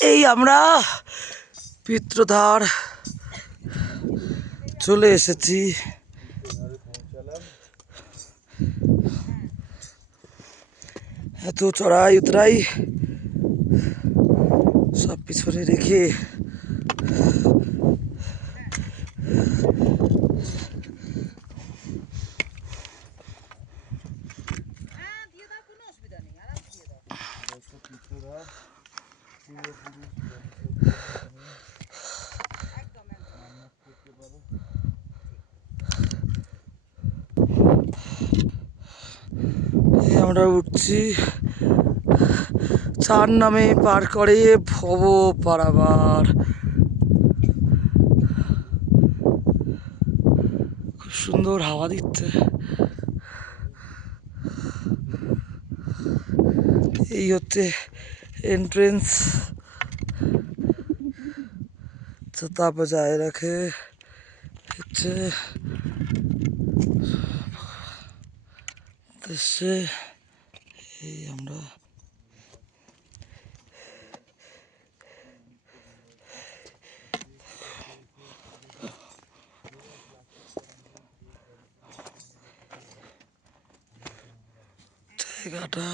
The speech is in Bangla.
এই আমরা পিত্রধার চলে এসেছি। এত চড়াই উতরাই সব পিছনে রেখে আমরা উঠছি। 4 নামে পার করে ভব পারাবার। খুব সুন্দর হাওয়া দিচ্ছে। এই হচ্ছে এন্ট্রেন্স। তাপ বজায় রাখে হচ্ছে দেশে। এই আমরা জায়গাটা